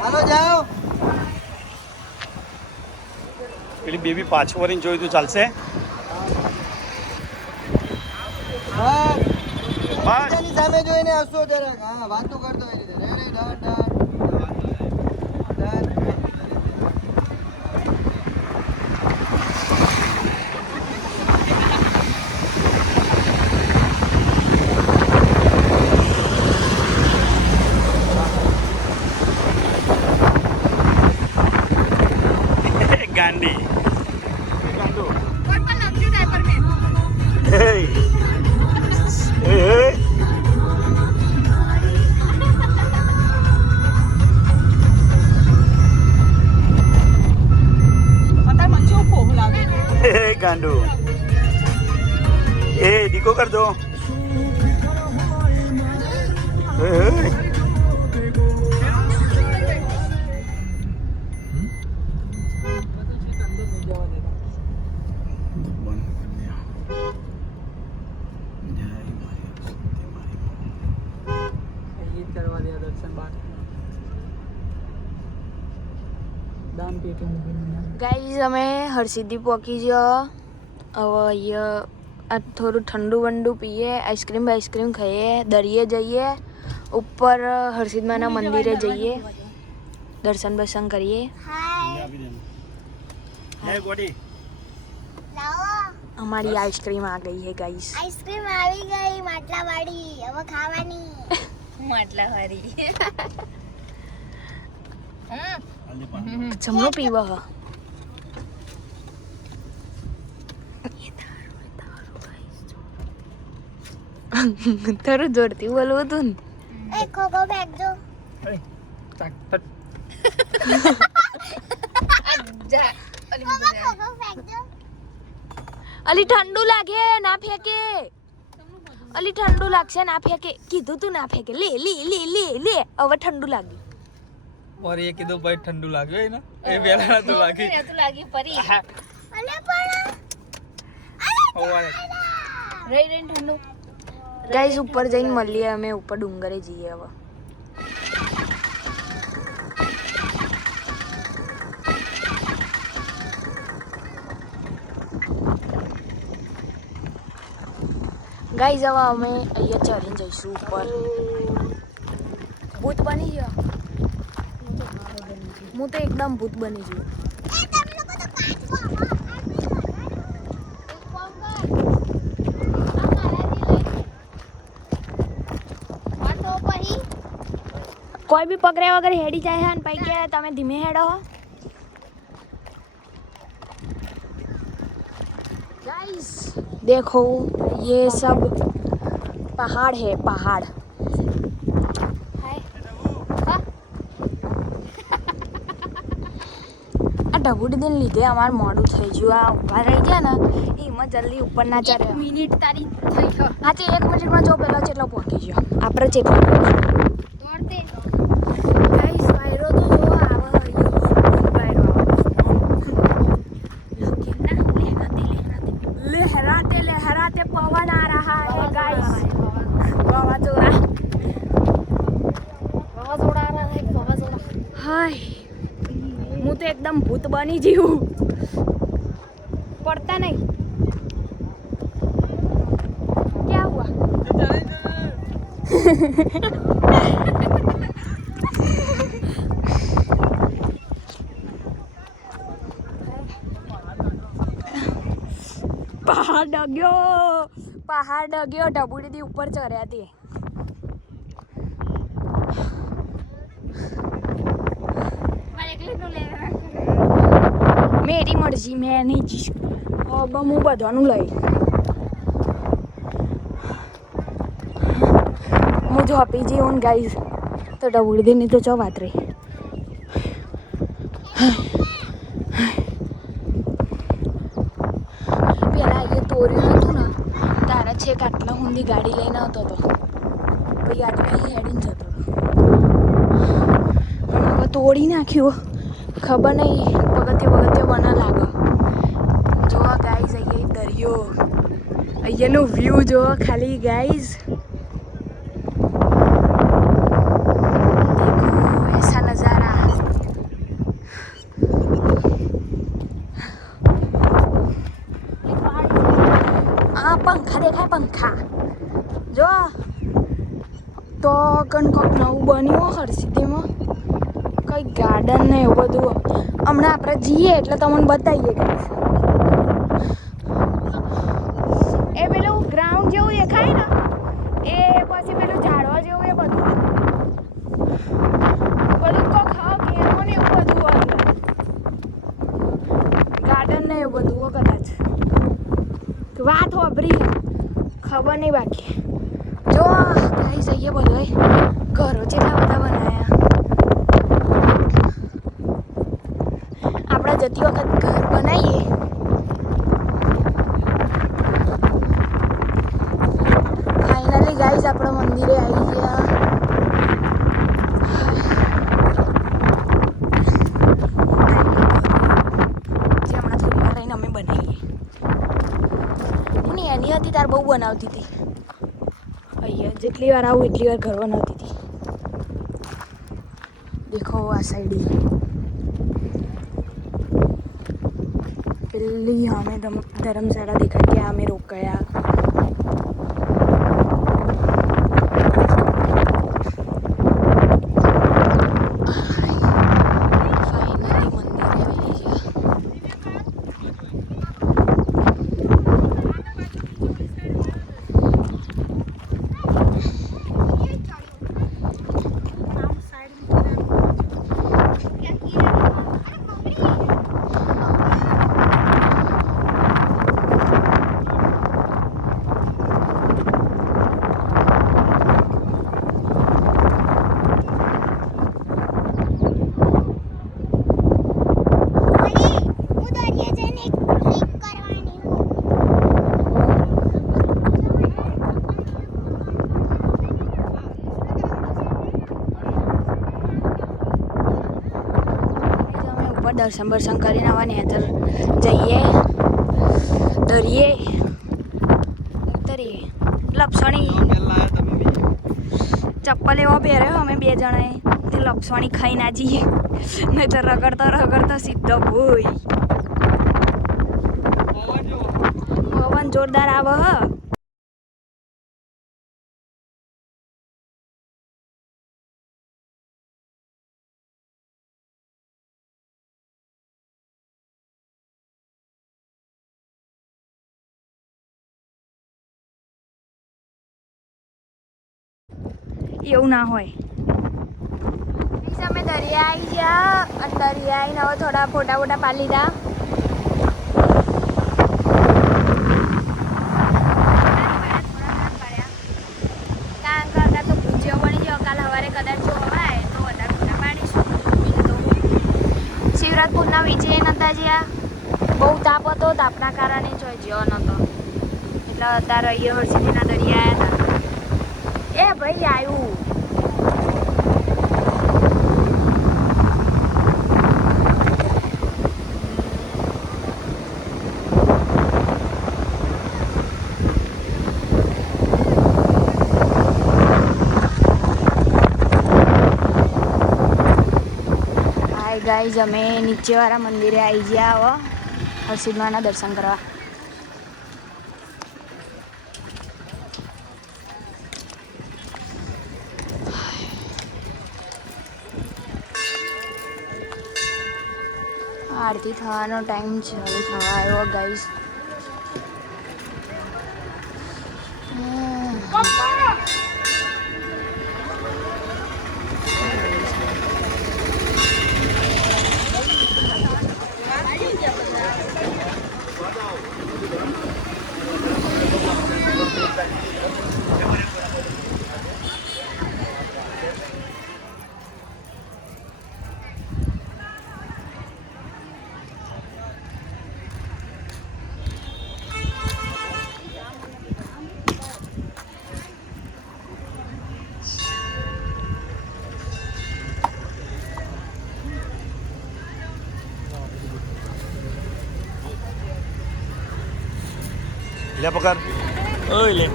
હાલો જાઓ. પેલી બેબી પાછું વળીને જોયું તો ચાલશે? હા બસ એની સામે જોઈને હસો જરાક. હા વાતો કરતો હોય રીતે રેડી ડન ડન ગાંડી. ગાંડુ એ દીકો કર દો. કરવા દે દર્શન બાદ દાન પેટી મૂકીને ગાઈઝ અમે હરસિદ્ધિ પહોંચી ગયો. હવે અહીંયા થોડું ઠંડુ વંડુ પીએ, આઈસ્ક્રીમ ખાઈએ, દરિયે જઈએ, ઉપર હરસિદ્ધિમાના મંદિરે જઈએ, દર્શન બર્શન કરીએ. અમારી આઈસ્ક્રીમ આ ગઈ છે ગાઈઝ. આઈસ્ક્રીમ આવી ગઈ માટલા વાળી. હવે ખાવાની માટલા વાળી. જમણું પીવા હ તારું જોરથી બોલવું હતું ને. એ ખોખો બેગ જો. ખોખો બેગ જો. અલી ઠંડુ લાગે ના ફેંકે. અલી ઠંડુ લાગશે ના ફેંકે. કીધું તું ના ફેંકે. લે લે લે લે લે હવે ઠંડુ લાગ્યું. और ये किधर भाई ठंडू लागे है ना ये वेला तो लागे તો લાગી પરી. અલે પણ ओवर રહી રહી ઠંડુ. ગાઈઝ ઉપર જઈને મળીએ અમે. ઉપર ડુંગરે જઈએ હવે. ગાઈઝ હવે અમે અહીંયા ચડીને જઈશું ઉપર. ભૂત બની ગયો. હું તો એકદમ ભૂત બની ગયો. કોઈ भी पकड़े वगैरह हेडी जाए हैं पाई के तमे धीमे हेडो हो. गाइस देखो ये सब पहाड़ है पहाड़. આ ઢબુડી દિન લીધે અમાર મોડું થઈ ગયું. આ ઊભા રહી ગયા ને એમાં જલ્દી ઉપર ના ચડે. મિનિટ તારી થઈ ગયો. હા તે 1 મિનિટમાં જો પેલો ચેટલો પહોંચી ગયો. આપણે ચેટલો દોડતે ગાઈસ વાયરો તો જો આવે. વાયરો लहराते लहराते पवन आ रहा है गाइस. वावाजोड़ा વાવાઝોડા આ રહા વાવાઝોડા. हाय હું તો એકદમ ભૂત બની જીવું. પડતા નહીં. क्या हुआ? પહાડ ડગ્યો ઢબુડીથી ઉપર ચડ્યા તે. मेरी मर्जी मैं नहीं जी. अब હું બધાનું લઈ. હું જો આપી જઈએ ગાઈઝ તો ઢબુડી ની તો ચો વાત રહી. પેલા એ તોર્યું હતું ને તારા છેક આટલા ઊંધી ગાડી લઈને આવતો હતો. પછી આટલા હેડીને જતો હતો. પણ હવે તોડી નાખ્યું. ખબર નહીં પગથિયે બના લાગે. જો ગાઈઝ અહીંયા દરિયો. અહીંયાનો વ્યૂ જો ખાલી ગાઈઝ. देखो ऐसा नज़ारा. જો તો કોક નવું બન્યું હરસિદ્ધીમાં કંઈ ગાર્ડન ને એવું બધું હમણાં આપણે જઈએ એટલે તમને બતાવીએ ગાઈસ એ પેલું ગ્રાઉન્ડ જેવું દેખાય ને એ પછી પેલું ઝાડવા જેવું એ બધું કોક હા કેનો ને એવું બધું અંદર ગાર્ડન ને એવું બધું કદાચ વાત હોભરી ખબર નહીં બાકી જો ગાઈસ અહીંયા બધાય ઘરો જેટલા બધા બનાવ્યા આપણે જતી વખત ઘર બનાવીએ ફાઇનલી ગાઈસ આપણે મંદિરે આવી ગયા જે હમણાં થોડી વાર રહીને અમે બનાવીએ હું એની હતી તાર બહુ બનાવતી હતી અહીંયા જેટલી વાર આવું એટલી વાર ઘર બનાવતી હતી દેખો આ સાઈડ પેલી અમે ધર્મશાળા દેખાય ત્યાં અમે રોકાયા ફાઇનલી મંદિરે આવી ગયા હું દરિયા જઈને એક ટ્રીપ કરવાની અમે ઉપર દર્શન બર્શન કરીને આવવાની નેતર જઈએ દરિયે ઉતરીએ લપસણી ચપ્પલ એવો પહેર્યો અમે બે જણાએ તે લપસણી ખાઈ ના જઈએ નહીં તો રગડતા સીધો ભૂઈ પવન જોરદાર આવે હ એવું ના હોય અમે દરિયા આવી ગયા અને દરિયા આવીને હવે થોડા ફોટા ફોટા પાડી લીધા કારણ કે અત્યારે તો ભૂજ્યો બની ગયો કાલ સવારે કદાચ જો હવાય તો વધારે ફોટા પાડીશું બીજું તો શિવરાજપુરના વિજય નતા જ્યાં બહુ તાપ હતો તાપના કારણે જ્યો નતો એટલે અત્યારે અહીંયા હરસિદ્ધીના દરિયા આવ્યા હતા એ ભાઈ આવ્યું ગાઈઝ અમે નીચેવાળા મંદિરે આવી ગયા હવે હરસિદ્ધીના દર્શન કરવા આરતી થવાનો ટાઈમ ચાલુ થવા આવ્યો ગાઈઝ લે પકડ ઓય લે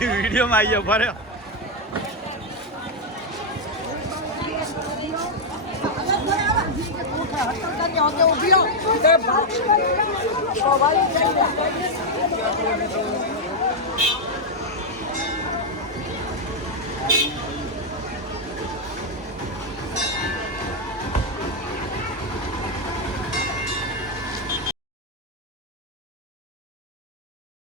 વિડીયો માં આવી ગયો ભર્યો